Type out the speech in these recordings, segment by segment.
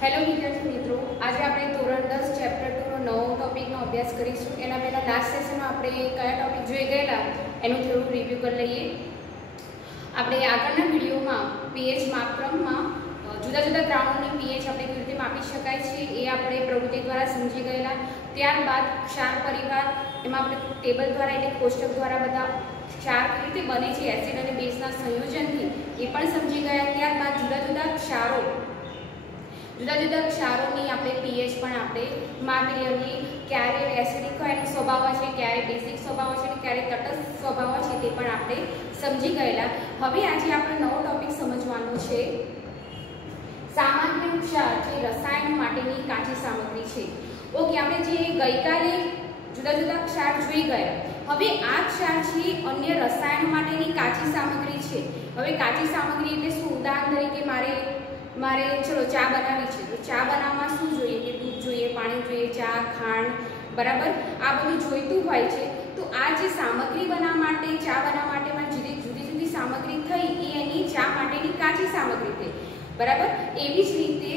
Hello વિદ્યાર્થી મિત્રો, આજે આપણે ધોરણ 10 ચેપ્ટર 2 નો નવો ટોપિકનો અભ્યાસ કરીશું. એના પહેલા લાસ્ટ સેશનમાં આપણે કયા ટોપિક જોઈ ગયેલા એનું થોડું રિવ્યૂ કરી લઈએ. આપણે આગળના વિડીયોમાં પીએચ માપક્રમમાં જુદા જુદા દ્રાવણોની પીએચ આપણે કેવી રીતે માપી શકાય છે એ આપણે પ્રવૃત્તિ દ્વારા સમજી ગયેલા. ત્યારબાદ ક્ષાર પરિવાર, એમાં આપણે ટેબલ દ્વારા એટલે કોષ્ટક દ્વારા બધા ક્ષાર કેવી રીતે બને છે એસિડ અને બેઝના સંયોજનથી એ પણ સમજી ગયા. ત્યારબાદ જુદા જુદા ક્ષારોની આપણે પીએચ પણ આપણે માપી લેવાની. ક્યારે એસિડિક હોય એનો સ્વભાવ હોય છે, ક્યારે બેઝિક સ્વભાવ હોય છે અને ક્યારે તટસ્થ સ્વભાવ હોય છે તે પણ આપણે સમજી ગયેલા. હવે આજે આપણે નવો ટોપિક સમજવાનો છે સામાન્ય ક્ષાર, જે રસાયણ માટેની કાચી સામગ્રી છે. ઓકે, આપણે જે ગઈકાલે જુદા જુદા ક્ષાર જોઈ ગયા, હવે આ ક્ષાર છે અન્ય રસાયણ માટેની કાચી સામગ્રી છે. હવે કાચી સામગ્રી એટલે શું? ઉદાહરણ તરીકે મારે ચલો ચા બનાવવી છે, તો ચા બનાવવામાં શું જોઈએ કે દૂધ જોઈએ, પાણી જોઈએ, ચા, ખાંડ, બરાબર, આ બધું જોઈતું હોય છે. તો આ જે સામગ્રી બનાવવા માટે, ચા બનાવવા માટેમાં જુદી જુદી સામગ્રી થઈ એ એની ચા માટેની કાચી સામગ્રી થઈ, બરાબર. એવી જ રીતે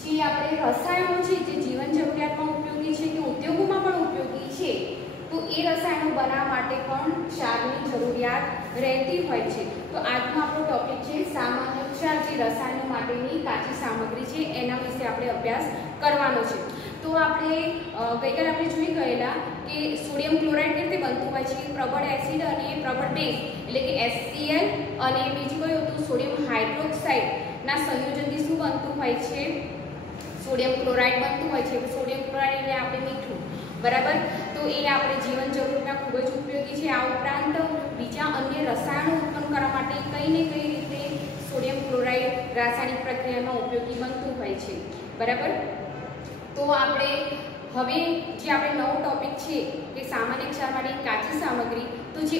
જે આપણે રસાયણો છે જે જીવન જરૂરિયાતમાં ઉપયોગી છે કે ઉદ્યોગોમાં પણ ઉપયોગી છે, તો એ રસાયણો બનાવવા માટે પણ ક્ષારની જરૂરિયાત રહેતી હોય છે. તો આજનો આપણો ટોપિક છે સામાન્ય ક્ષાર, જે રસાયણો માટેની કાચી સામગ્રી છે એના વિશે આપણે અભ્યાસ કરવાનો છે. તો આપણે ગઈકાલે આપણે જોઈ ગયેલા કે સોડિયમ ક્લોરાઇડ કેવી રીતે બનતું હોય છે, પ્રબળ એસિડ અને પ્રબળ બેઝ એટલે કે HCl અને બીજું કયું હતું સોડિયમ હાઇડ્રોક્સાઇડના સંયોજનથી શું બનતું હોય છે, સોડિયમ ક્લોરાઇડ બનતું હોય છે. સોડિયમ ક્લોરાઇડ એટલે આપણે મીઠું, બરાબર. તો એ આપણે જીવન જરૂરિયાતમાં ખૂબ જ ઉપયોગી છે. આ ઉપરાંત બીજા અન્ય રસાયણો ઉત્પન્ન કરવા માટે કઈ ને કઈ રીતે સોડિયમ ક્લોરાઇડ રાસાયણિક પ્રક્રિયામાં ઉપયોગી બનતું હોય છે, બરાબર. તો આપણે હવે જે આપણે નવો ટોપિક છે કે સામાન્ય ક્ષાર માટે કાચી સામગ્રી, તો જે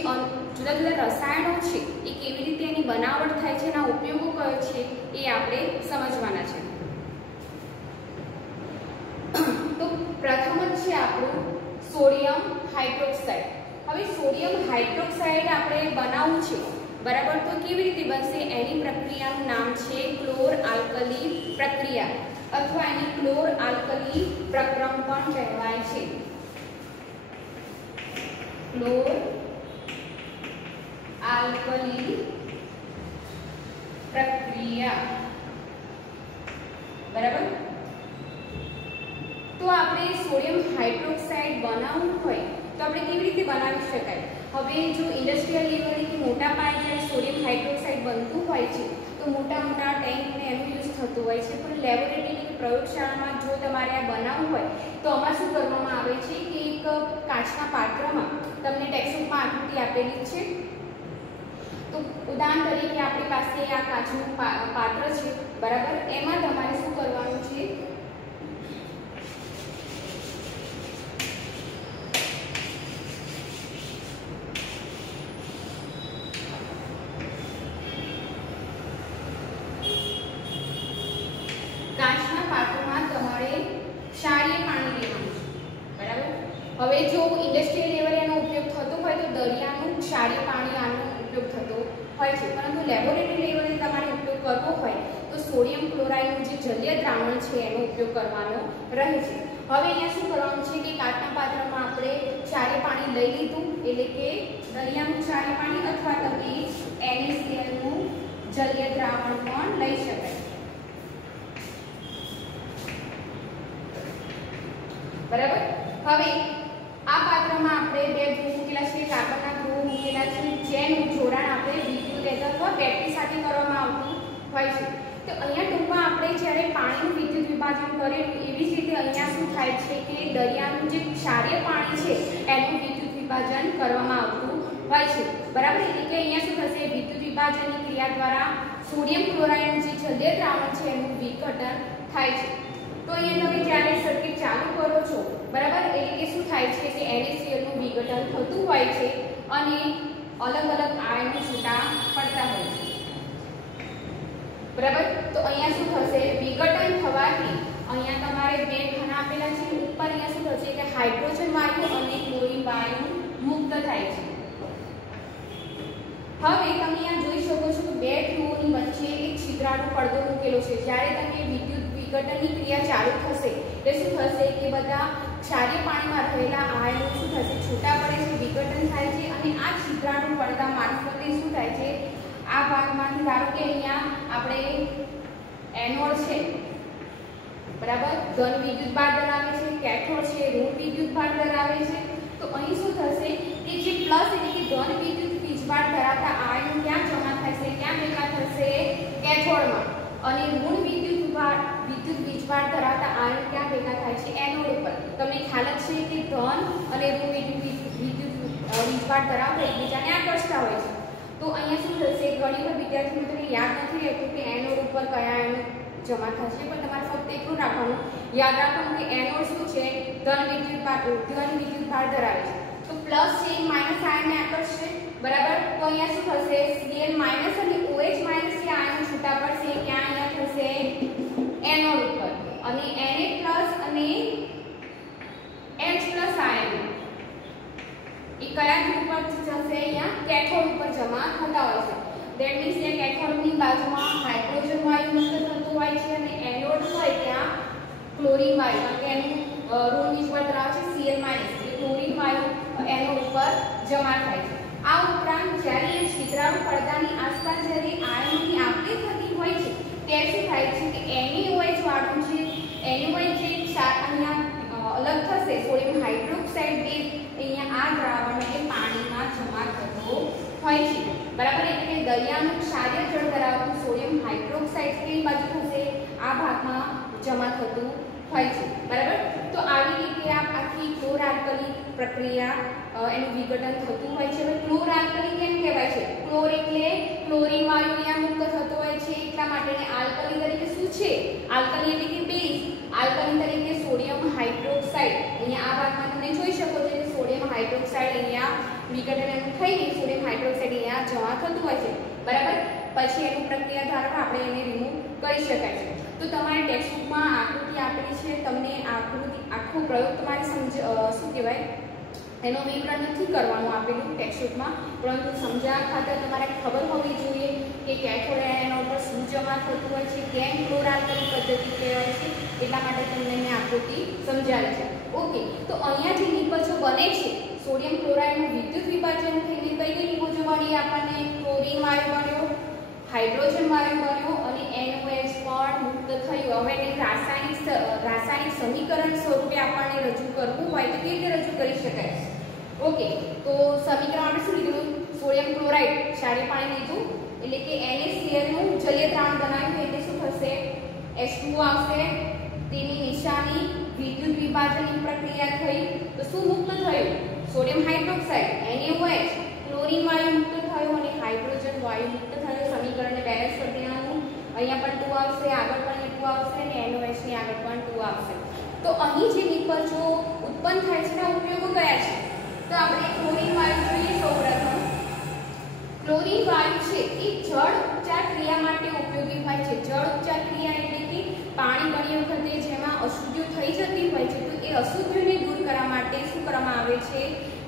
જુદા જુદા રસાયણો છે એ કેવી રીતે એની બનાવટ થાય છે, એના ઉપયોગો કયો છે એ આપણે સમજવાના છે. તો પ્રથમ જ છે આપણું સોડિયમ હાઇડ્રોક્સાઇડ. હવે સોડિયમ હાઇડ્રોક્સાઇડ આપણે બનાવવું છે, બરાબર. તો કેવી રીતે બનશે? એની પ્રક્રિયાનું નામ છે ક્લોર આલ્કલી પ્રક્રિયા અથવા એને ક્લોર આલ્કલી પ્રક્રમ પણ કહેવાય છે. ક્લોર આલ્કલી પ્રક્રિયા, બરાબર. તો આપણે સોડિયમ હાઇડ્રોક્સાઇડ બનાવવું હોય તો આપણે કેવી રીતે બનાવી શકાય? હવે જો ઇન્ડસ્ટ્રીયલ લેવલે કે મોટા પાયે જ્યારે સોડિયમ હાઇડ્રોક્સાઇડ બનતું હોય છે તો મોટા મોટા ટેન્કને એનું યુઝ થતું હોય છે. પણ લેબોરેટરી કે પ્રયોગશાળામાં જો તમારે આ બનાવવું હોય તો આમાં શું કરવામાં આવે છે કે એક કાચના પાત્રમાં, તમને ટેક્સ્ટબુકમાં આકૃતિ આપેલી છે, તો ઉદાહરણ તરીકે આપણી પાસે આ કાચનું પાત્ર છે, બરાબર. એમાં તમારે શું કરવાનું છે, કાચના પાત્રમાં તમારે ક્ષારીય પાણી લેવાનું છે, બરાબર. હવે જો ઇન્ડસ્ટ્રીયલ લેવલે એનો ઉપયોગ થતો હોય તો દરિયાનું ક્ષારીય પાણી આનો ઉપયોગ થતો હોય છે. પરંતુ લેબોરેટરી લેવલે તમારે ઉપયોગ કરવો હોય તો સોડિયમ ક્લોરાઇડનું જે જલીય દ્રાવણ છે એનો ઉપયોગ કરવાનો રહે છે. હવે અહીંયા શું કરવાનું છે કે કાચના પાત્રમાં આપણે ક્ષારીય પાણી લઈ લીધું, એટલે કે દરિયાનું ક્ષારીય પાણી અથવા તમે NaClનું જલીય દ્રાવણ પણ લઈ શકાય, બરાબર. હવે આ પાત્રમાં આપણે બે ધ્રુવ મૂકેલા છે, કાર્બનના ધ્રુવ મૂકેલા છે, જેનું જોડાણ આપણે વિદ્યુત અથવા બેટરી સાથે કરવામાં આવતું હોય છે. તો અહીંયા ટૂંકમાં આપણે જ્યારે પાણીનું વિદ્યુત વિભાજન કરેલું એવી જ રીતે અહીંયા શું થાય છે કે દરિયાનું જે ક્ષારીય પાણી છે એનું વિદ્યુત વિભાજન કરવામાં આવતું હોય છે, બરાબર. એટલે કે અહીંયા શું થશે, વિદ્યુત વિભાજનની ક્રિયા દ્વારા સોડિયમ ક્લોરાઇડનું જે જલીય દ્રાવણ છે એનું વિઘટન થાય છે. તો અહીંયા તમે જ્યારે સર્કિટ ચાલુ કરો છો, બરાબર, એટલે કે શું થાય છે કે NaClનું વિઘટન થતું હોય છે અને અલગ અલગ આયનો છૂટા પડતા હોય છે, બરાબર. તો અહીંયા શું થશે, વિઘટન થવાથી અહીંયા તમારે બે ખાના આપેલા છે, ઉપર અહીંયા શું થશે કે હાઇડ્રોજન વાયુ અને ક્લોરીન વાયુ મુક્ત થાય છે. હવે તમે અહીંયા જોઈ શકો છો કે બે ધ્રુવોની વચ્ચે એક છિદ્રાળુ પડદો મૂકેલો છે. જ્યારે તમે વિદ્યુત વિઘટનની ક્રિયા ચાલુ થશે એટલે શું થશે કે બધા ક્ષારીય પાણીમાં રહેલા આયનો શું થશે, છૂટા પડે છે, વિઘટન થાય છે અને આ છિદ્રાળુ પડદા મારફતે શું થાય છે, આ ભાગમાંથી ધારો કે અહીંયા આપણે એનોડ છે, બરાબર, ધન વિદ્યુત ભાર ધરાવે છે, કેથોડ છે ઋણ વિદ્યુત ભાર ધરાવે છે, તો અહીં શું થશે કે જે પ્લસ એટલે કે ધન વિદ્યુત વીજભાર ધરાવતા આયનો ક્યાં જમા થશે, ક્યાં ભેગા થશે, કેથોડમાં, અને ઋણ વિદ્યુત વીજભાર ધરાવતા આયનો ક્યાં ભેગા થાય છે, એનોડ ઉપર. તમને ખ્યાલ જ છે કે ધન અને ઋણ વિદ્યુત વીજભાર ધરાવતા એકબીજાને આકર્ષતા હોય છે. તો અહીંયા શું થશે, ઘણી વાર વિદ્યાર્થી મિત્રોને યાદ નથી રહેતું કે એનોડ ઉપર કયા આયનો જમા થશે, પણ તમારે ફક્ત એટલું રાખવાનું, યાદ રાખવાનું કે એનોડ શું છે, ધન વિદ્યુત ભાર ધરાવે છે, તો પ્લસ છે એ માઈનસ આયનને આકર્ષશે, બરાબર. તો અહીંયા શું થશે, Cl માઈનસ અને OH માઈનસ જે આયનો છૂટા પડશે ક્યાં, અહીંયા થશે એનોડ ઉપર, અને Na પ્લસ અને H પ્લસ આયનો એ કયા ગ્રુપ પર જશે, અહીંયા કેથોડ ઉપર જમા થતા હોય છે. ધેટ મીન્સ કે કેથોડની બાજુમાં હાઇડ્રોજન વાયુ મુક્ત થતું હોય છે અને એનોડ હોય ત્યાં ક્લોરીન વાયુ, કારણ કે એનું ઋણ વીજભાર ધરાવે છે Cl માઈનસ, એટલે ક્લોરીન વાયુ એનોડ ઉપર જમા થાય છે. આ ઉપરાંત જ્યારે એ છિદ્રાળુ પડદાની આસપાસ જ્યારે આયનોની આપ-લે થતી હોય છે ત્યારે શું થાય છે કે NaOH વાળું છે, NaOH જે ક્ષાર અહીંયા અલગ થશે, સોડિયમ હાઇડ્રોક્સાઇડ બેઝ અહીંયા આ દ્રાવણ એ પાણીમાં જમા થતો હોય છે, બરાબર. એટલે કે દરિયાનું ક્ષારીય જળ ધરાવતું સોડિયમ હાઇડ્રોક્સાઇડ કઈ બાજુ થશે, આ ભાગમાં જમા થતું હોય છે, બરાબર. તો આવી રીતે આ આખી ક્લોર આલ્કલી પ્રક્રિયા એનું વિઘટન થતું હોય છે. હવે ક્લોર આલ્કલી કેમ કહેવાય છે, ક્લોર એટલે ક્લોરીન વાયુ અહીંયા મુક્ત થતો હોય છે એટલા માટે, આલ્કલી તરીકે શું છે, આલ્કલી એટલે કે બેઝ, આલ્કલી તરીકે સોડિયમ હાઇડ્રોક્સાઇડ, અહીંયા આ ભાગમાં તમે જોઈ શકો છો કે સોડિયમ હાઇડ્રોક્સાઇડ અહીંયા વિઘટન એનું થઈને સોડિયમ હાઇડ્રોક્સાઇડ અહીંયા જમા થતું હોય છે, બરાબર. પછી એનું પ્રક્રિયા દ્વારા આપણે એને રિમૂવ કરી શકાય છે. તો તમારે ટેક્સ્ટબુકમાં આકૃતિ આપેલી છે, તમને આખો પ્રયોગ તમારે શું કહેવાય એનો વિવરણ નથી કરવાનું આપેલું ટેક્સ્ટબુકમાં, પરંતુ સમજાવવા ખાતર તમારે ખબર હોવી જોઈએ કે કેથોડ એનોડ પર શું જમા થતું હોય છે, કેમ ક્લોર આલ્કલી પદ્ધતિ કહેવાય છે, એટલા માટે તમને મેં આકૃતિ સમજાવી છે. ઓકે, તો અહીંયા જે નિપજો બને છે, સોડિયમ ક્લોરાઇડનું વિદ્યુત વિભાજન થઈને કઈ કઈ નિપજો બની, આપણને ક્લોરીન વાયુ બન્યો, હાઇડ્રોજન વાયુ બન્યો અને NOH પણ મુક્ત થયું. હવે એને રાસાયણિક સમીકરણ સ્વરૂપે આપણને રજૂ કરવું હોય તો કેવી રીતે રજૂ કરી શકાય. ઓકે, તો સમીકરણ આપણે શું લીધું, સોડિયમ ક્લોરાઇડ ક્ષારીય પાણી લીધું એટલે કે NaCl નું જલીય દ્રાવણ બનાવ્યું એટલે શું થશે, H2O આવશે, તેની નિશાની વિદ્યુત વિભાજનની પ્રક્રિયા થઈ તો શું મુક્ત થયું, સોડિયમ હાઇડ્રોક્સાઇડ, NaOH, ક્લોરીન વાયુ મુક્ત થયો અને હાઇડ્રોજન વાયુ મુક્ત થયો. સમીકરણને બેલેન્સ કરી દેવાનું, અહીંયા પણ 2 આવશે, આગળ પણ 2 આવશે અને NaOH ની આગળ પણ 2 આવશે. તો અહીં જે નિપજો ઉત્પન્ન થાય છે તેના ઉપયોગો કયા છે, તો આપણે ક્લોરીન વાયુ જોઈએ. સૌપ્રથમ ક્લોરીન વાયુ છે એ જળ ઉપચાર ક્રિયા માટે ઉપયોગી હોય છે. જળ ઉપચાર ક્રિયા એટલે કે પાણી બની વખતે જેમાં અશુદ્ધિઓ થઈ જતી હોય છે તો એ અશુદ્ધિઓને દૂર કરવા માટે શું કરવામાં આવે છે,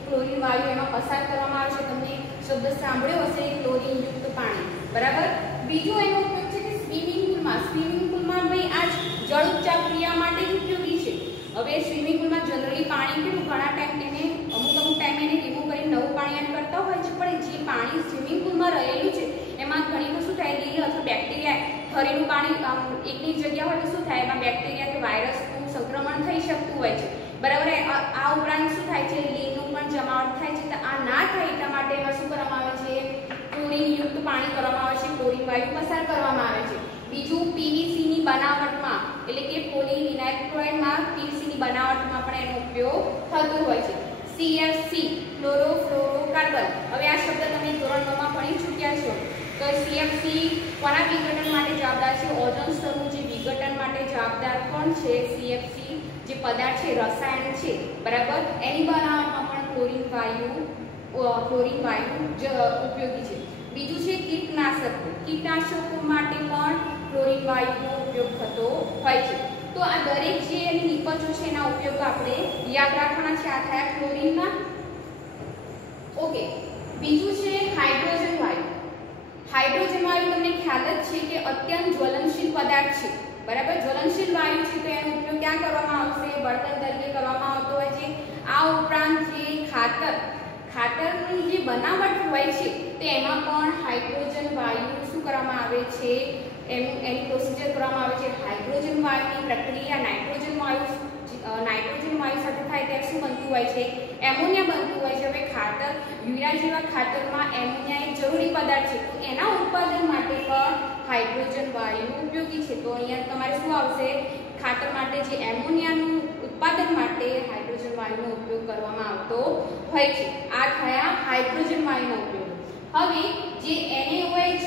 ક્લોરીન વાયુ એમાં પસાર કરવામાં આવે છે. તમને શબ્દ સાંભળ્યો હશે ક્લોરીન યુક્ત પાણી, બરાબર. બીજો એનો ઉપયોગ છે કે સ્વિમિંગ પુલમાં ભાઈ આ જળ ઉપચાર ક્રિયા માટે ઉપયોગી છે. હવે સ્વિમિંગ પુલમાં જનરલી પાણી કેવું ઘણા ટાઈમ તેને અમુક ટાઈમે એને રિમૂવ કરીને નવું પાણી એડ કરતા હોય છે, પણ જે પાણી સ્વિમિંગ પુલમાં રહેલું છે એમાં ઘણી વખત શું થાય, લીલ અથવા બેક્ટેરિયા ઠરેલું પાણી એકની જગ્યા હોય તો શું થાય, એમાં બેક્ટેરિયા કે વાયરસનું સંક્રમણ થઈ શકતું હોય છે, બરાબર. આ ઉપરાંત શું થાય છે, લીલનું પણ જમાવટ થાય છે. તો આ ના થાય એટલા માટે એમાં શું કરવામાં આવે છે, ક્લોરીન યુક્ત પાણી કરવામાં આવે છે, ક્લોરીન વાયુ પસાર કરવામાં આવે છે. બીજું પીવીસી ની બનાવટમાં એટલે કે પોલીવિનાઇલ ક્લોરાઇડમાં પીવીસી ની બનાવટમાં પણ એનો ઉપયોગ થતો હોય છે. CFC ક્લોરોફ્લોરોકાર્બન, હવે આ શબ્દ તમે ધોરણ 9 માં ભણી ચૂક્યા છો. તો CFC કોના વિઘટન માટે જવાબદાર છે, ઓઝોન સ્તરનું જે વિઘટન માટે જવાબદાર કોણ છે, CFC જે પદાર્થ છે, રસાયણ છે, બરાબર. એની બનાવટમાં પણ ક્લોરીન વાયુ ઉપયોગી છે. બીજું છે કીટનાશકો માટે પણ ક્લોરીન વાયુનો ઉપયોગ થતો હોય છે. તો આ દરેક જે એની નિપજો છે એના ઉપયોગ આપણે યાદ રાખવાના છે. આ થયા ક્લોરીનના. ઓકે, બીજું છે હાઇડ્રોજન વાયુ. હાઇડ્રોજન વાયુ તમને ખ્યાલ જ છે કે અત્યંત જ્વલનશીલ પદાર્થ છે, બરાબર. જ્વલનશીલ વાયુ છે તો એનો ઉપયોગ ક્યાં કરવામાં આવશે? બળતણ તરીકે કરવામાં આવતો હોય છે. આ ઉપરાંત જે ખાતરની જે બનાવટ હોય છે તેમાં પણ હાઇડ્રોજન વાયુ શું કરવામાં આવે છે? એની પ્રોસિજર કરવામાં આવે છે. હાઇડ્રોજન વાયુની પ્રક્રિયા નાઇટ્રોજન વાયુ સાથે થાય ત્યારે શું બનતું હોય છે? એમોનિયા બનતું હોય છે. હવે ખાતર યુરિયા જેવા ખાતરમાં એમોનિયા એક જરૂરી પદાર્થ છે તો એના ઉત્પાદન માટે પણ હાઇડ્રોજન વાયુ ઉપયોગી છે. તો અહીંયા તમારે શું આવશે? ખાતર માટે જે એમોનિયાનું ઉત્પાદન માટે હાઇડ્રોજન વાયુનો ઉપયોગ કરવામાં આવતો હોય છે. આ થયા હાઇડ્રોજન વાયુનો ઉપયોગ. હવે જે NaOH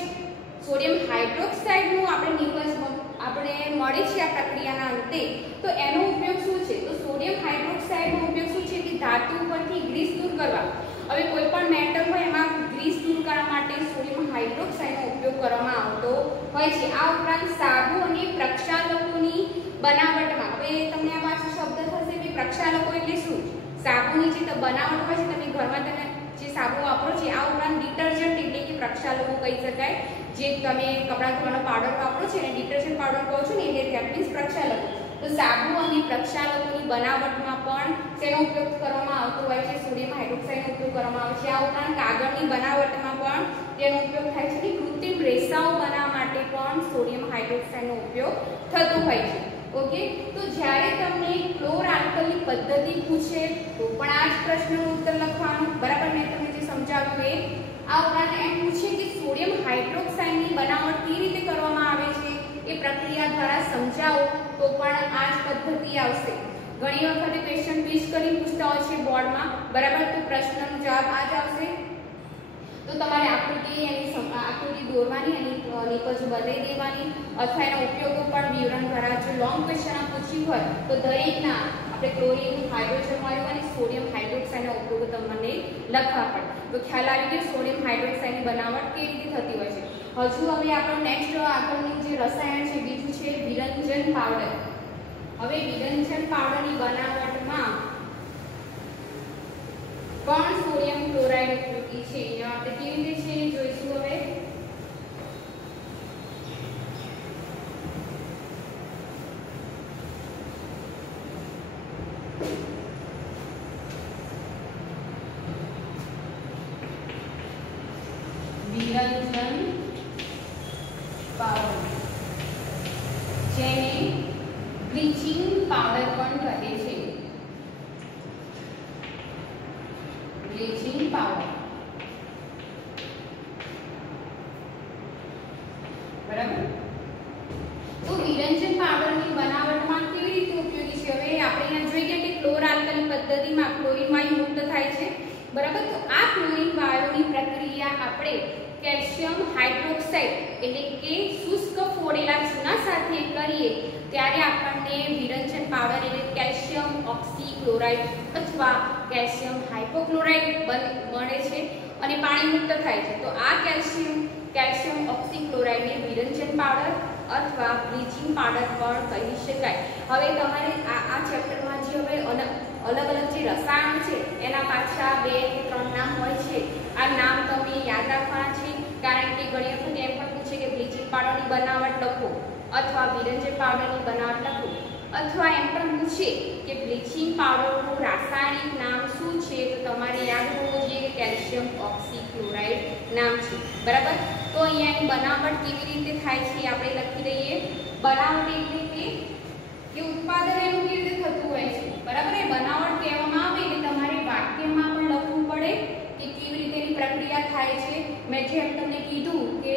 સોડિયમ હાઇડ્રોક્સાઇડનું આપણે મળે છે આ પ્રક્રિયાના અંતે તો એનો ઉપયોગ શું છે? તો સોડિયમ હાઇડ્રોક્સાઇડનો ઉપયોગ શું છે કે ધાતુ પરથી ગ્રીસ દૂર કરવા. હવે કોઈ પણ મેટલ હોય એમાં ગ્રીસ દૂર કરવા માટે સોડિયમ હાઇડ્રોક્સાઇડનો ઉપયોગ કરવામાં આવતો હોય છે. આ ઉપરાંત સાબુ અને પ્રક્ષાલકોની બનાવટમાં, હવે તમને આ પાછો શબ્દ થશે કે પ્રક્ષાલકો એટલે શું? સાબુની જે બનાવટ હોય છે તમે ઘરમાં તમે જે સાબુ વાપરો છો. આ ઉપરાંત ડિટર્જન્ટ એટલે કે પ્રક્ષાલકો કહી શકાય. જે તમે કપડાં ધોવાનો પાવડર વાપરો છો ને ડિટર્જન્ટ પાવડર કહો છો ને એટલે ધેટ મીન્સ પ્રક્ષાલકો. તો સાબુ અને પ્રક્ષાલકોની બનાવટમાં પણ તેનો ઉપયોગ કરવામાં આવતો હોય છે. સોડિયમ હાઇડ્રોક્સાઇડનો ઉપયોગ કરવામાં આવે છે. આ ઉપરાંત કાગળની બનાવટમાં પણ તેનો ઉપયોગ થાય છે. કૃત્રિમ રેસાઓ બનાવવા માટે પણ સોડિયમ હાઇડ્રોક્સાઇડનો ઉપયોગ થતો હોય છે. ઓકે. તો જ્યારે તમને ક્લોર આલ્કલી પદ્ધતિ પૂછે તો પણ આ જ પ્રશ્નનો ઉત્તર લખવાનો. બરાબર. મેં તમને જે સમજાવ્યું એ. આ ઉપરાંત એમ પૂછે કે સોડિયમ હાઇડ્રોક્સાઇડની બનાવટ કેવી રીતે કરવામાં આવે છે એ પ્રક્રિયા દ્વારા સમજાવો તો પણ આ જ પદ્ધતિ આવશે. ઘણી વખત ક્વેશ્ચન ટ્વિસ્ટ કરીને પૂછતા હોય છે બોર્ડમાં. બરાબર. તો પ્રશ્નનો જવાબ આ જ આવશે. તો તમારે આકૃતિ દોરવાની અને નિપજ બદલી દેવાની અથવા એના ઉપયોગો પણ વિવરણ દ્વારા જો લોંગ ક્વેશ્ચન પૂછ્યું હોય તો દરેકના આપણે ક્લોરીન, હાઇડ્રોજન વાયુ અને સોડિયમ હાઇડ્રોક્સાઇડનો ઉપયોગ તમને લખવા પડે. તો ખ્યાલ આવી ગયો સોડિયમ હાઇડ્રોક્સાઇડની બનાવટ કેવી રીતે થતી હોય છે. હજુ હવે આપણો નેક્સ્ટ આગળની જે રસાયણ છે બીજું છે વિરંજન પાવડર. હવે વિરંજન પાવડરની બનાવટમાં પણ સોડિયમ ક્લોરાઇડ ઉપયોગી છે. અહીંયા આપણે કેવી રીતે છે જોઈશું. હવે વિરંજન પાવડર જેને બ્લીચિંગ પાવડર પણ કહે છે. Bleaching powder. બરાબર. તો વિરંજન પાવડરની બનાવટમાં કેવી રીતે ઉપયોગી છે? હવે આપણે અહીંયા જોઈએ કે ક્લોર આલ્કલી પદ્ધતિમાં ક્લોરીન વાયુ મુક્ત થાય છે. બરાબર. તો આ ક્લોરીન વાયુની પ્રક્રિયા આપણે કેલ્શિયમ હાઇડ્રોક્સાઇડ એટલે કે શુષ્ક ફોડેલા ચૂના સાથે કરીએ ત્યારે આપણને વિરંજન પાવડર એટલે કેલ્શિયમ ઓક્સીક્લોરાઇડ અથવા કેલ્શિયમ હાઇપોક્લોરાઇડ મળે છે અને પાણી મુક્ત થાય છે. તો આ કેલ્શિયમ ઓક્સીક્લોરાઇડને વિરંજન પાવડર અથવા બ્લીચિંગ પાવડર પણ કહી શકાય. હવે તમારે આ ચેપ્ટરમાં જે હવે અલગ અલગ જે રસાયણ છે એના પાછા 2 કે 3 નામ હોય છે. આ નામ તમે યાદ રાખવાના છે કારણ કે ઘણી વખત એમ પણ પૂછે કે બ્લીચિંગ પાવડરની બનાવટ લખો અથવા વિરંજન પાવડરની બનાવટ લખો અથવા એમ પણ પૂછે કે બ્લીચિંગ પાવડરનું રાસાયણિક નામ શું છે તો તમારે યાદ હોવું જોઈએ કે કેલ્શિયમ ઓક્સીક્લોરાઇડ નામ છે. બરાબર. તો અહીંયા એની બનાવટ કેવી રીતે થાય છે આપણે લખી દઈએ. બનાવટ એટલે કે ઉત્પાદન એનું કેવી રીતે થતું હોય છે. બરાબર. એ બનાવટ કહેવામાં આવે એટલે તમારે વાક્યમાં પણ લખવું પડે કે કેવી રીતે એની પ્રક્રિયા થાય છે. મેં જેમ તમને કીધું કે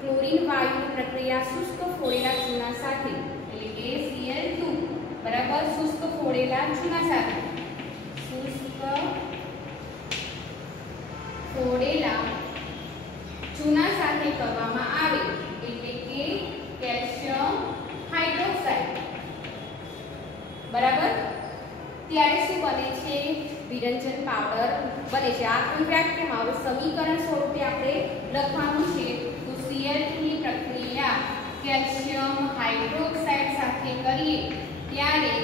ક્લોરીન વાયુની પ્રક્રિયા શુષ્ક ફોડેલા ચૂના સાથે એટલે કે Cl2 બરાબર. શુષ્ક ફોડેલા ચૂના સાથે કરવામાં આવે એટલે કે કેલ્શિયમ હાઇડ્રોક્સાઇડ. બરાબર. ત્યારે શું બને છે? વિરંજન પાવડર બને છે. આ કોઈ વ્યાખ્યામાં હવે સમીકરણ સ્વરૂપે આપણે લખવાનું છે. તો Cl2 ની પ્રક્રિયા કેલ્શિયમ હાઇડ્રોક્સાઇડ સાથે કરીએ ત્યારે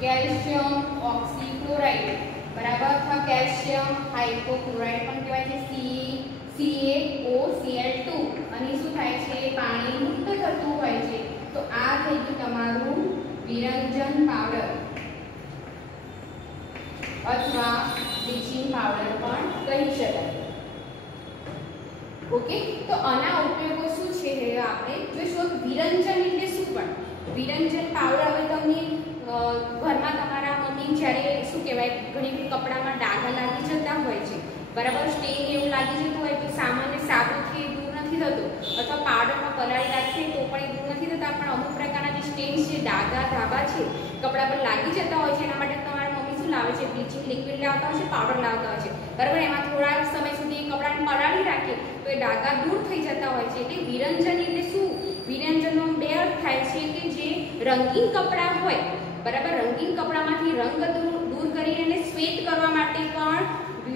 કેલ્શિયમ ઓક્સીક્લોરાઇડ બરાબર અથવા કેલ્શિયમ હાઇપોક્લોરાઇડ પણ કહેવાય છે. CaOCl2 અને શું થાય છે? પાણી મુક્ત થતું હોય છે. તો આ થઈ ગયું તમારું વિરંજન પાવડર અથવા બ્લીચિંગ પાવડર પણ કહી શકાય. ઓકે, તો આના ઉપયોગો શું છે એ આપણે જોઈશું. વિરંજન એટલે શું? પણ વિરંજન પાવડર હવે તમને ઘરમાં તમારા મમ્મી જ્યારે શું કહેવાય ઘણી કપડામાં ડાઘા લાગી જતા હોય છે, બરાબર, સ્ટેન એવું લાગી જતું હોય તો સામાન્ય સાબુથી દૂર નથી થતો, અથવા પાવડરમાં પલાળી રાખીએ તો પણ એ દૂર નથી થતા, પણ અમુક પ્રકારના જે સ્ટેન્સ છે, ડાઘા ધાબા છે, કપડા પર લાગી જતા હોય છે, એના માટે તમારા મમ્મી શું લાવે છે? બ્લીચિંગ લિક્વિડ લાવતા હોય છે, પાવડર લાવતા હોય છે, બરાબર. એમાં થોડા સમય સુધી કપડાને પલાળી રાખીએ તો એ ડાઘા દૂર થઈ જતા હોય છે. એટલે વિરંજન એટલે શું? વિરંજનનો બે અર્થ થાય છે કે જે રંગીન કપડાં હોય, બરાબર, રંગીન કપડામાંથી રંગ દૂર કરીને એને શ્વેત કરવા માટે પણ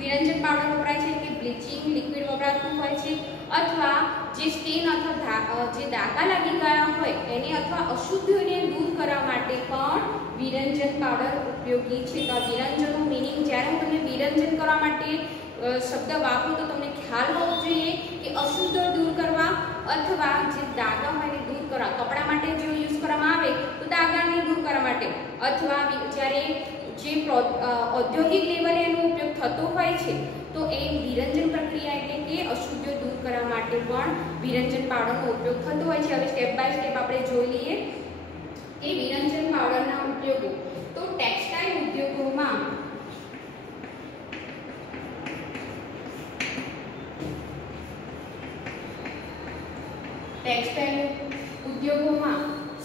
વિરંજન પાવડર વપરાય છે, કે બ્લીચિંગ લિક્વિડ વપરાતું હોય છે, અથવા જે સ્ટેન અથવા જે ડાઘા લાગી ગયા હોય એને અથવા અશુદ્ધિઓને દૂર કરવા માટે પણ વિરંજન પાવડર ઉપયોગી છે. તો વિરંજનનું મિનિંગ જ્યારે હું તમને વિરંજન કરવા માટે શબ્દ વાપરું તો તમને ખ્યાલ હોવો જોઈએ કે અશુદ્ધ દૂર કરવા અથવા જે ડાઘા હોય એને દૂર કરવા, કપડા માટે જો યુઝ કરવામાં આવે તો ડાઘાને દૂર કરવા માટે, અથવા જ્યારે જે ઔદ્યોગિક લેવલે એનો ઉપયોગ થતો હોય છે તો એ વિરંજન પ્રક્રિયા એટલે કે અશુદ્ધિઓ દૂર કરવા માટે પણ વિરંજન પાવડરનો ઉપયોગ થતો હોય છે. હવે સ્ટેપ બાય સ્ટેપ આપણે જોઈ લઈએ કે વિરંજન પાવડરના ઉપયોગો. તો ટેક્સટાઇલ ઉદ્યોગોમાં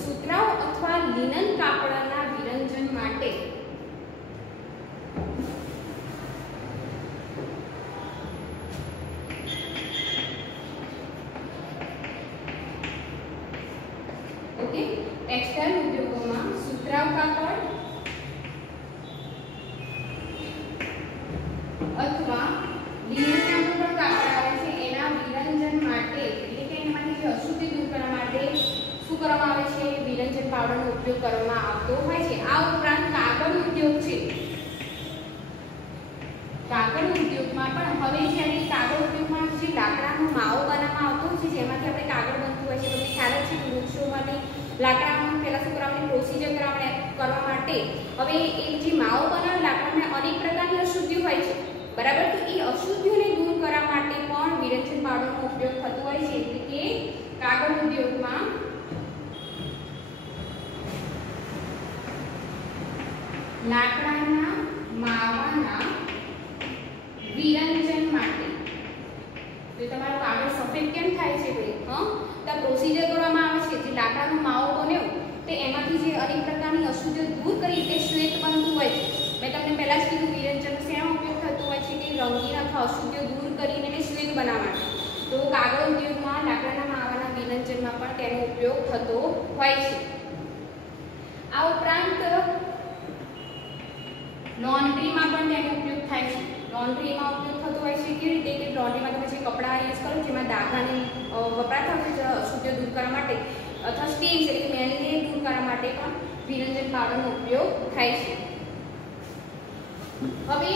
સુતરાઉ અથવા લિનન કાપડના વિરંજન માટે ટેક્સટાઇલ ઉદ્યોગોમાં સુતરાઉ કાપડ અથવા લિનન નામનું પણ કાપડ આવે છે, એના વિરંજન માટે એટલે કે એમાંથી જે અશુદ્ધિ દૂર કરવા માટે શું કરવામાં આવે છે? વિરંજન પાવડરનો ઉપયોગ કરવામાં આવતો હોય છે. આ ઉપરાંત કાગળ ઉદ્યોગ છે. કાગળ ઉદ્યોગમાં પણ હવે જ્યારે કાગળ ઉદ્યોગમાં જે લાકડાનો માવો બનાવવામાં આવતો હોય છે, જેમાંથી આપણે કાગળ બનતું હોય છે, તમને ખ્યાલ જ છે કે વૃક્ષોમાંથી લાકડામાં પહેલા શું કરવાની પ્રોસીજર કરવા માટે હવે એ જે માવો બનાવે લાકડામાં અનેક પ્રકારની અશુદ્ધિ હોય છે, બરાબર. તો એ અશુદ્ધિઓને દૂર કરવા માટે પણ વિરંજન પાવડરનો ઉપયોગ થતો હોય છે. એટલે કે કાગળ ઉદ્યોગમાં લાકડાના માવાના વિરંજન માટે. તો તમારો કાગળ સફેદ કેમ થાય છે ભાઈ? તો પ્રોસીજર કરવામાં આવે છે. જે લાકડાનો માવો બન્યો તો એમાંથી જે અનેક પ્રકારની અશુદ્ધિઓ દૂર કરી તે શ્વેત બનતું હોય છે. મેં તમને પહેલા જ કીધું વિરંજન શેનો ઉપયોગ થતો હોય છે કે રંગીન અથવા અશુદ્ધિઓ દૂર કરીને એને શ્વેત બનાવવાનો. તો કાગળ ઉદ્યોગમાં લાકડાના માવાના વિરંજનમાં પણ તેનો ઉપયોગ થતો હોય છે. આ ઉપરાંત લોન્ડ્રીમાં પણ તેનો ઉપયોગ થાય છે. લોન્ડ્રીમાં ઉપયોગ થતો હોય છે કેવી રીતે? કે લોન્ડ્રીમાં તમે જે કપડાં યુઝ કરો જેમાં ડાઘાને વપરાતા હોય છે અશુદ્ધિઓ દૂર કરવા માટે, અથવા સ્ટેન્સ એટલે કે મેલને દૂર કરવા માટે પણ વિરંજન પાવડરનો ઉપયોગ થાય છે. હવે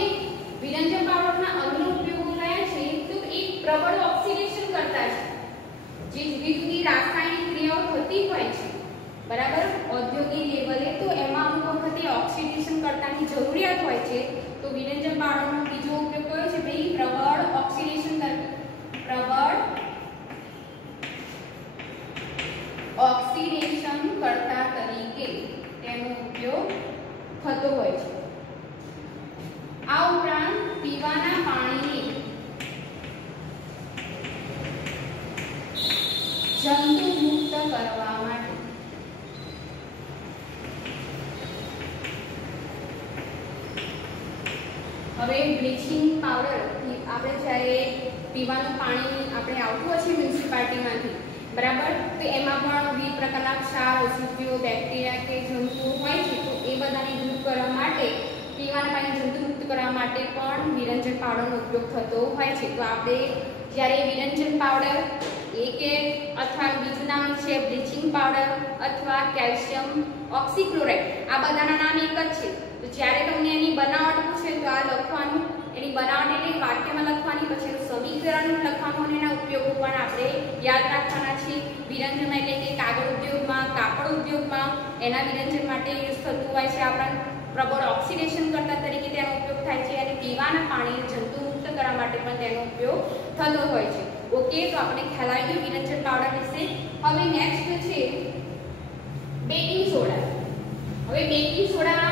વિરંજન પાવડરના અન્ય ઉપયોગો કયા છે? તો એક પ્રબળ ઓક્સિડેશન કરતા છે. જે જુદી જુદી રાસાયણિક ક્રિયાઓ થતી હોય છે, બરાબર, ઔદ્યોગિક લેવલે, તો એમાં અમુક વખતે ઓક્સિડેશન કરતાની જરૂરિયાત હોય છે. તો વિરંજન પાવડરનો બીજો ઉપયોગ કયો છે ભાઈ? પ્રબળ ઓક્સિડેશન કરતા તરીકે તેનો ઉપયોગ થતો હોય છે. આ ઉપરાંત પીવાના પાણીને જંતુ મુક્ત કરવા માટે હવે બ્લીચિંગ પાવડર આપણે જ્યારે પીવાનું પાણી આપણે આવતું હોય છે મ્યુનિસિપાલિટીમાંથી, બરાબર, તો એમાં પણ વિવિધ પ્રકારના ક્ષાર, અશુદ્ધિઓ, બેક્ટેરિયા કે જંતુઓ હોય છે. તો એ બધાને દૂર કરવા માટે, પીવાના પાણી જંતુ મુક્ત કરવા માટે પણ વિરંજન પાવડરનો ઉપયોગ થતો હોય છે. તો આપણે જ્યારે વિરંજન પાવડર અથવા બીજું નામ છે બ્લીચિંગ પાવડર અથવા કેલ્શિયમ ઓક્સીક્લોરાઇડ, આ બધાના નામ એક જ છે. તો જ્યારે તમને એની બનાવટ પૂછે તો આ લખવાનું, એની બનાવટ એટલે વાક્યમાં લખવાની પછી સમીકરણ લખવાનું અને એના ઉપયોગો પણ આપણે યાદ રાખવાના છે. વિરંજન એટલે કે કાગળ ઉદ્યોગમાં, કાપડ ઉદ્યોગમાં એના વિરંજન માટે યુઝ થતું હોય છે. આપણા પ્રબળ ઓક્સિડેશન કરતા તરીકે તેનો ઉપયોગ થાય છે અને પીવાના પાણીને જંતુ મુક્ત કરવા માટે પણ તેનો ઉપયોગ થતો હોય છે. ઓકે, તો આપણે ખ્યાલ આવી ગયો વિરંજન પાવડર વિશે. હવે નેક્સ્ટ છે બેકિંગ સોડા. હવે બેકિંગ સોડા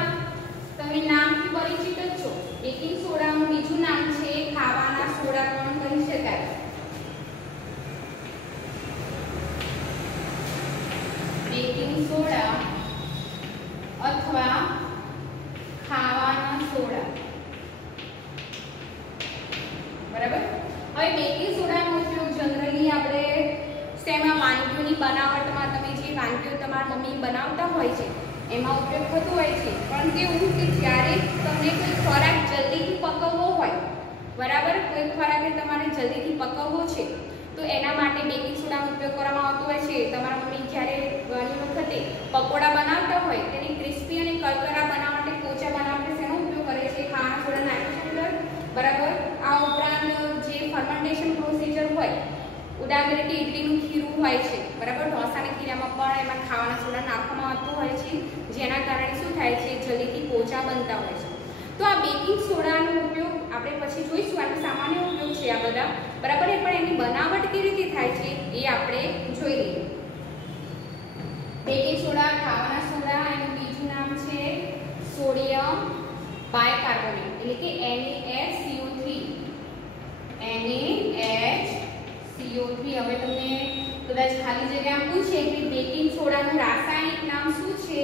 તમે નામથી પરિચિત જ છો. બેકિંગ સોડાનું બીજું નામ છે ખાવાના સોડા પણ કહી શકાય. બેકિંગ સોડા અથવા ખાવાના સોડા, બરાબર. હવે બેકિંગ સોડાનો ઉપયોગ જનરલી આપણે શેમાં, વાનગીઓની બનાવટમાં, તમે જે વાનગીઓ તમારા મમ્મી બનાવતા હોય છે એમાં ઉપયોગ થતો હોય છે. પણ કેવું કે જ્યારે તમને કોઈ ખોરાક જલ્દીથી પકવવો હોય, બરાબર, કોઈ ખોરાકને તમારે જલ્દીથી પકવવો છે તો એના માટે બેકિંગ સોડાનો ઉપયોગ કરવામાં આવતો હોય છે. તમારા મમ્મી જ્યારે ઘણી વખતે પકોડા બનાવતા હોય તેને ક્રિસ્પી અને કરકરા બનાવવા માટે, પોચા બનાવવા માટે શેનો ઉપયોગ કરે છે? ખાવાના સોડા નાખે છે અંદર, બરાબર. આ ઉપરાંત જે ફર્મેન્ટેશન પ્રોસિજર હોય, ઉદાહરણ તરીકે ઇડલીનું ખીરું હોય છે, બરાબર, ઢોસાના ખીરામાં પણ એમાં ખાવાના સોડા નાખવામાં આવતો હોય છે, જેના કારણે શું થાય છે? જલ્દીથી પોચા બનતા હોય છે. તો આ બેકિંગ સોડાનો ઉપયોગ આપણે પછી જોઈશું. આનો સામાન્ય ઉપયોગ છે આ બધા, બરાબર. પણ એની બનાવટ કેવી રીતે થાય છે એ આપણે જોઈ લઈએ. બેકિંગ સોડા, ખાવાના સોડા, એનું બીજું નામ છે સોડિયમ બાયકાર્બોનેટ એટલે કે NaCO3. NaCO3. હવે તમને કદાચ ખાલી જગ્યા પૂછે કે બેકિંગ સોડાનું રાસાયણિક નામ શું છે,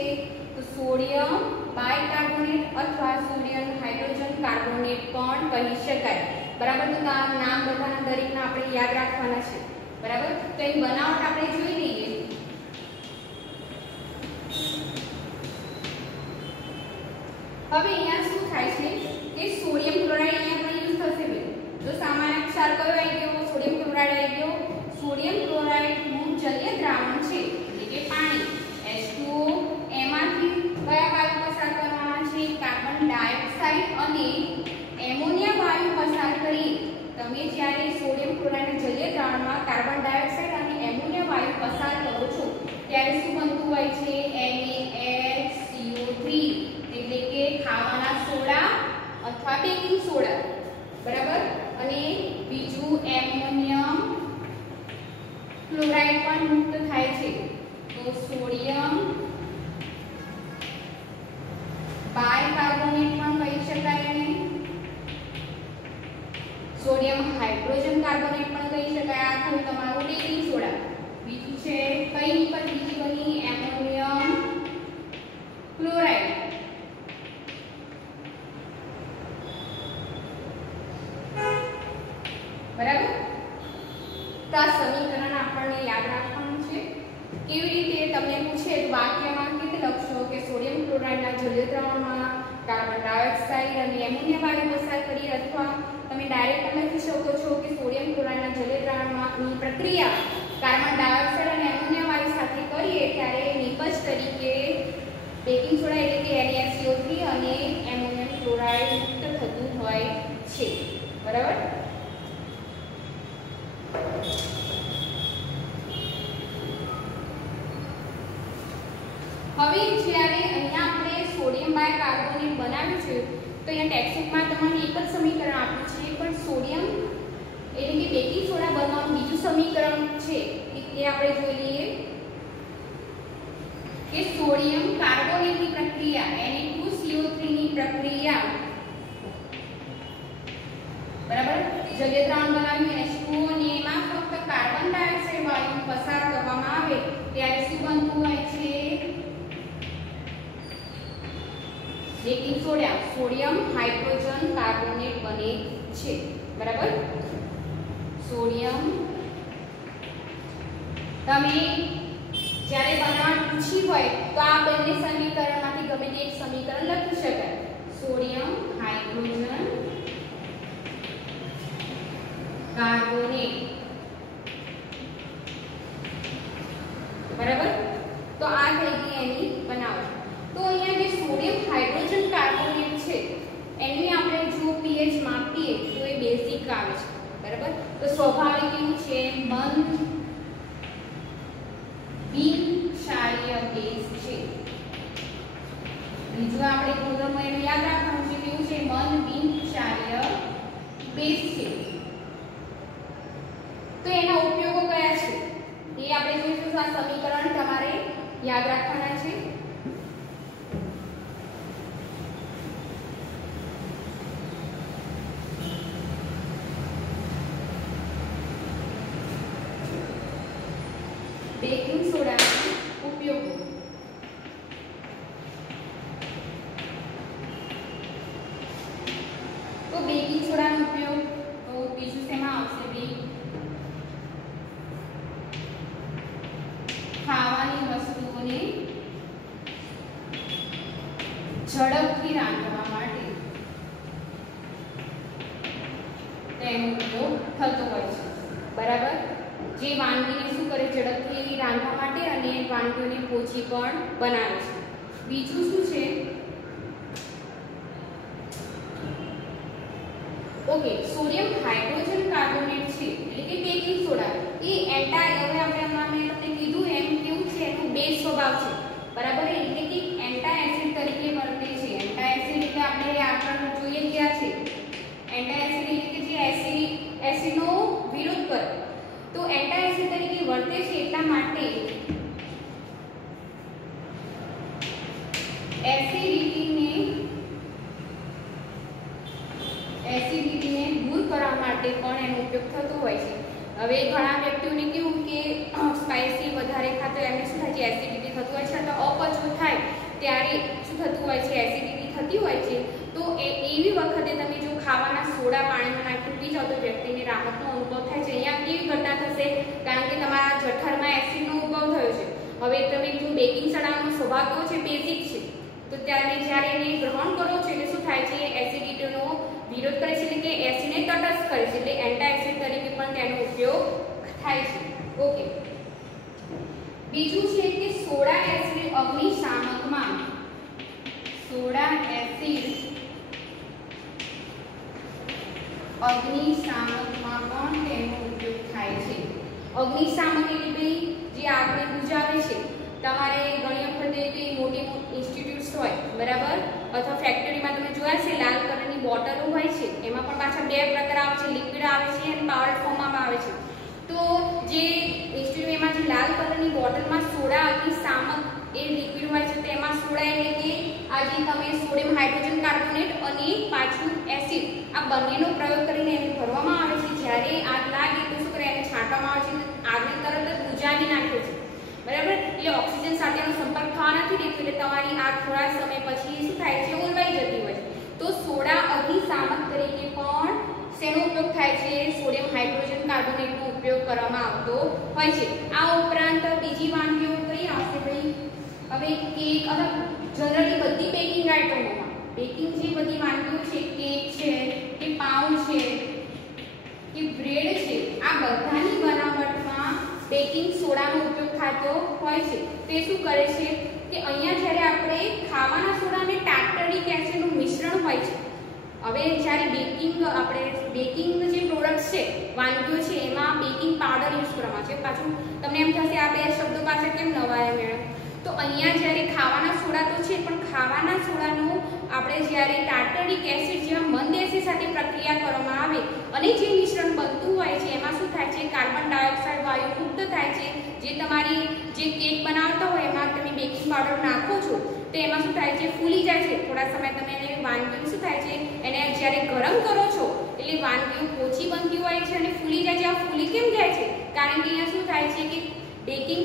તો સોડિયમ બાયકાર્બોનેટ અથવા સોડિયમ હાઇડ્રોજન કાર્બોનેટ પણ કહી શકાય, બરાબર. તો નામ બધાના દરેકના આપણે યાદ રાખવાના છે, બરાબર. તો એની બનાવટ આપણે જોઈ લઈએ. હવે અહીંયા શું થાય છે કે સોડિયમ ક્લોરાઇડ અહીંયા પણ યુઝ થશે. જો સામાન્ય ક્ષાર કયો આવી ગયો? સોડિયમ ક્લોરાઇડ આવી ગયો. સોડિયમ ક્લોરાઇડ નું જલીય દ્રાવણ છે એટલે કે પાણી H2O. એમાંથી કયા વાયુ પસાર કરવાના છે? કાર્બન ડાયોક્સાઇડ અને એમોનિયા વાયુ પસાર કરી. તમે જ્યારે સોડિયમ ક્લોરાઇડના જલીય દ્રાવણમાં કાર્બન ડાયોક્સાઇડ અને એમોનિયા વાયુ પસાર કરો છો ત્યારે શું બનતું હોય છે? NaCO3 એટલે કે ખાવાના સોડા અથવા બેકિંગ સોડા, બરાબર. અને બીજું એમોનિયમ ક્લોરાઇડ પણ મુક્ત થાય છે. તો સોડિયમ બાયકાર્બોનેટ પણ કહી શકાય અને સોડિયમ હાઇડ્રોજન કાર્બોનેટ પણ કહી શકાય. આ થયું તમારું બેકિંગ સોડા. બીજું છે કઈ બીજી બની? એમોનિયમ ક્લોરાઇડ, બરાબર. તો આ સમીકરણ આપણને યાદ રાખવાનું છે. કેવી રીતે તમને પૂછે વાક્યમાં કેવી લખશો કે સોડિયમ ક્લોરાઇડના જલીય દ્રાવણમાં કાર્બન ડાયોક્સાઇડ અને એમોનિયા વાયુ પસાર કરી, અથવા તમે ડાયરેક્ટ લખી શકો છો કે સોડિયમ ક્લોરાઇડના જલીય દ્રાવણની પ્રક્રિયા કાર્બન ડાયોક્સાઇડ અને એમોનિયા વાયુ સાથે કરીએ ત્યારે નિપજ તરીકે બેકિંગ સોડા એટલે કે NaCO3 અને એમોનિયમ ક્લોરાઇડ મુક્ત થતું હોય છે, બરાબર. હવે જ્યારે અહીંયા આપણે સોડિયમ બાયકાર્બોનેટ બનાવ્યું છે તો અહીંયા ટેક્સ્ટબુકમાં તમને એક જ સમીકરણ આપ્યું છે, પણ સોડિયમ એટલે કે બેકિંગ સોડા બનાવવાનું બીજું સમીકરણ છે એ આપણે જોઈ લઈએ કે સોડિયમ કાર્બોનેટની પ્રક્રિયા Na2CO3 ની પ્રક્રિયા, બરાબર. જલીય દ્રાવણ બનાવ્યું H2O અને એમાં ફક્ત કાર્બન ડાયોક્સાઇડ વાયુ પસાર કરવામાં આવે ત્યારે શું બનતું હોય છે? Baking soda, sodium hydrogen carbonate બને છે, બરાબર. સોડિયમ તમે જ્યારે બનાવટ પૂછી હોય તો આ બંને સમીકરણમાંથી ગમે તે એક સમીકરણ લખી શકાય. સોડિયમ હાઇડ્રોજન કાર્બોનેટ, બરાબર. તો આ થઈ ગઈ એની બનાવટ. તો અહીંયા જે સોડિયમ હાઇડ્રોજન કાર્બોનેટ છે એની આપણે જો pH માપીએ તો એ બેઝિક આવે છે, બરાબર. તો સ્વાભાવિક એવું છે મંદ બિનક્ષારીય બેઝ છે. બીજું આપણે ગુણધર્મ એનું યાદ રાખવાનું છે કેવું છે મંદ બિનક્ષારીય બેઝ છે. તો એના ઉપયોગો કયા છે એ આપણે જોઈશું. આ સમીકરણ તમારે યાદ રાખવાના છે. બેકિંગ સોડાના ઉપયોગો. તો બેકિંગ સોડાનો ઉપયોગ તો બીજું શેમાં આવશે બે ખાવાની વસ્તુઓને ઝડપથી રાંધવા માટે તેનો ઉપયોગ થતો હોય છે. બરાબર. જે વાનગીને શું કરે ઝડપથી રાંધવા માટે અને વાનગીઓને પોચી પણ બનાવે છે. બીજું શું છે ઓકે સોડિયમ હાઇડ્રોજન કાર્બોનેટ છે એટલે કે બેકિંગ સોડા એ એન્ટાઈ હવે આપણે મેં તમને કીધું એમ કેવું છે એનું બેઝ સ્વભાવ છે. બરાબર. એટલે કે એન્ટાઈ એસિડ તરીકે વર્તે છે. એન્ટાઈ એસિડ એટલે આપણે આગળ જોઈએ ગયા છે એન્ટાઈ એસિડ એટલે કે જે એસિડનો વિરોધ કરે. તો એન્ટાઈ એસિડ તરીકે વર્તે છે એટલા માટે એસિડિટીને દૂર કરવા માટે પણ એનો ઉપયોગ થતો હોય છે. હવે ઘણા વ્યક્તિઓને કેવું કે સ્પાઇસી વધારે ખાતો એમને શું થાય છે એસિડિટી થતું હોય છે અથવા અપચો થાય ત્યારે શું થતું હોય છે એસિડિટી થતી હોય છે. તો એવી વખતે તમે જો ખાવાના સોડા પાણીમાં નાખીને પી જાઓ તો વ્યક્તિને રાહતનો અનુભવ થાય છે. અહીંયા કેવી ઘટના થશે કારણ કે તમારા જઠરમાં એસિડનો ઉદ્ભવ થયો છે. હવે તમે જો બેકિંગ સોડાનો સ્વભાવ કેવો છે બેઝિક છે તો ત્યારે જ્યારે એને ગ્રહણ કરો છો એટલે શું થાય છે એસિડિટીનો વિરોધ કરે છે એટલે કે એસિડને તટસ્થ કરે છે એટલે એન્ટી એસિડ તરીકે પણ તેનો ઉપયોગ થાય છે. ઓકે. બીજું છે કે સોડા એસિડ અગ્નિશામકમાં પણ તેનો ઉપયોગ થાય છે. અગ્નિશામક એટલે ભાઈ જે આગને બુઝાવે છે. તમારે ઘણી વખતે તે મોટી ઇન્સ્ટિટ્યૂટ્સ હોય બરાબર અથવા ફેક્ટરીમાં તમે જોયા છે લાલ કલરની બોટલો હોય છે એમાં પણ પાછા બે પ્રકાર આવે છે લિક્વિડ આવે છે અને પાવડર ફોર્મમાં આવે છે. તો જે ઇન્સ્ટિટ્યૂટમાં જે લાલ કલરની બોટલમાં સોડા અગ્નિશામક એ લિક્વિડ હોય છે તેમાં સોડા એટલે કે આ જે તમે સોડિયમ હાઇડ્રોજન કાર્બોનેટ અને પાછું એસિડ આ બંનેનો પ્રયોગ કરીને એને ભરવામાં આવે છે. જ્યારે આગ લાગે તો શું કરે એને છાંટવામાં આવે છે આગને તરત જ બુઝાવી નાખે છે. બરાબર. એટલે ઓક્સિજન સાથેનો સંપર્ક થવા નથી દેતો એટલે તમારી આગ થોડા સમય પછી શું થાય છે ઓલવાઈ જતી હોય છે. તો સોડા અગ્નિશામક તરીકે પણ શેનો ઉપયોગ થાય છે સોડિયમ હાઇડ્રોજન કાર્બોનેટનો ઉપયોગ કરવામાં આવતો હોય છે. આ ઉપરાંત બીજી વાનગીઓ કઈ આવશે ભાઈ હવે કેક અને જનરલી બધી બેકિંગ આઇટમોમાં બેકિંગ જે બધી વાનગીઓ છે કેક છે કે પાઉં છે કે બ્રેડ છે આ બધાની બનાવટમાં બેકિંગ સોડાનો ઉપયોગ થતો હોય છે. તે શું કરે છે કે અહીંયા જ્યારે આપણે ખાવાના સોડા અને ટાર્ટરિક એસિડનું મિશ્રણ હોય છે. હવે જ્યારે બેકિંગ જે પ્રોડક્ટ્સ છે વાનગીઓ છે એમાં બેકિંગ પાવડર યુઝ કરવામાં છે. પાછું તમને એમ થશે આ બે શબ્દો પાસે કેમ નવા આવ્યા મેડમ. તો અહીંયા જ્યારે ખાવાના સોડા તો છે પણ ખાવાના સોડાનો આપણે જ્યારે ટાર્ટરિક એસિડ જેવા મંદ એસિડ સાથે પ્રક્રિયા કરવામાં આવે અને જે મિશ્રણ બનતું હોય છે એમાં શું થાય છે કાર્બન ડાયોક્સાઇડ વાયુ મુક્ત થાય છે. જે તમારી જે કેક બનાવતા હોય એમાં તમે બેકિંગ પાવડર નાખો છો તો એમાં શું થાય છે ફૂલી જાય છે. થોડા સમય તમે એને વાનગીઓ શું થાય છે એને જ્યારે ગરમ કરો છો એટલે વાનગીઓ પોચી બનતી હોય છે અને ફૂલી જાય છે. આ ફૂલી કેમ જાય છે કારણ કે અહીંયા શું થાય છે કે બેકિંગ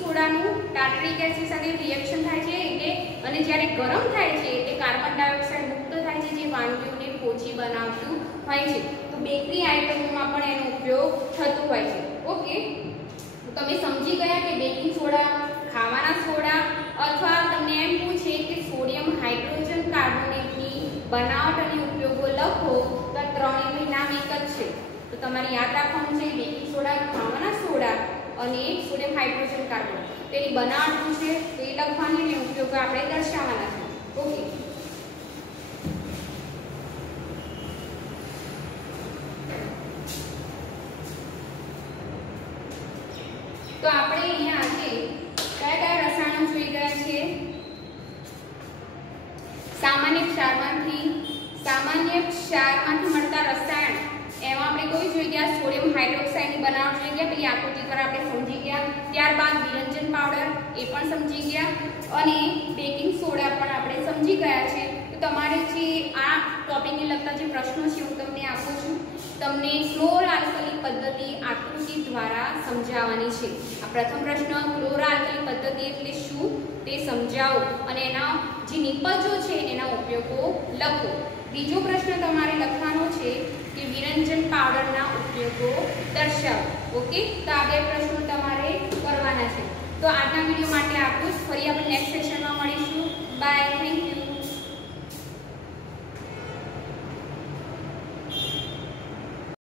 સોડાનું ટાર્ટરિક એસિડ સાથે રિએક્શન થાય છે એટલે અને જ્યારે ગરમ થાય છે એટલે કાર્બન ડાયોક્સાઇડ મુક્ત થાય છે જે વાનગીઓને પોચી બનાવતું હોય છે. તો બેકરી આઇટમોમાં પણ એનો ઉપયોગ થતો હોય છે. ઓકે. તમે સમજી ગયા કે બેકિંગ સોડા ખાવાના સોડા અથવા તમને એમ પૂછે કે સોડિયમ હાઇડ્રોજન કાર્બોનેટની બનાવટ અને ઉપયોગો લખો તો ત્રણેયનું નામ એક જ છે. તો તમારે યાદ રાખવાનું છે બેકિંગ સોડા ખાવાના સોડા અને સોડિયમ હાઇડ્રોજન કાર્બોનેટ તેની બનાવટ શું છે તે લખવાની અને ઉપયોગો આપણે દર્શાવવાના છે. ઓકે. ક્ષારમાંથી મળતા રસાયણ એમાં આપણે કોઈ જોઈ ગયા સોડિયમ હાઇડ્રોક્સાઇડની બનાવટ જોઈ ગયા, પેલી આકૃતિ પર આપણે સમજી ગયા. ત્યારબાદ વિરંજન પાવડર એ પણ સમજી ગયા અને બેકિંગ સોડા પણ આપણે સમજી ગયા છે. તો તમારે જે આ ટોપિકને લગતા જે પ્રશ્નો છે હું તમને આપું છું. તમને ક્લોરઆલ્કલી પદ્ધતિ આકૃતિ દ્વારા સમજાવવાની છે. આ પ્રથમ પ્રશ્ન ક્લોરઆલ્કલી પદ્ધતિ એટલે શું તે સમજાવો અને એના જે નિપજો છે એના ઉપયોગો લખો. બીજો પ્રશ્ન તમારે લખવાનો છે કે વિરંજન પાવડરના ઉપયોગો દર્શાવો. ઓકે, તો આ બે પ્રશ્નો તમારે કરવાના છે. તો આજના વિડીયો માટે આટલું જ. ફરી આપણે નેક્સ્ટ સેશનમાં મળીશું. Bye, thank you.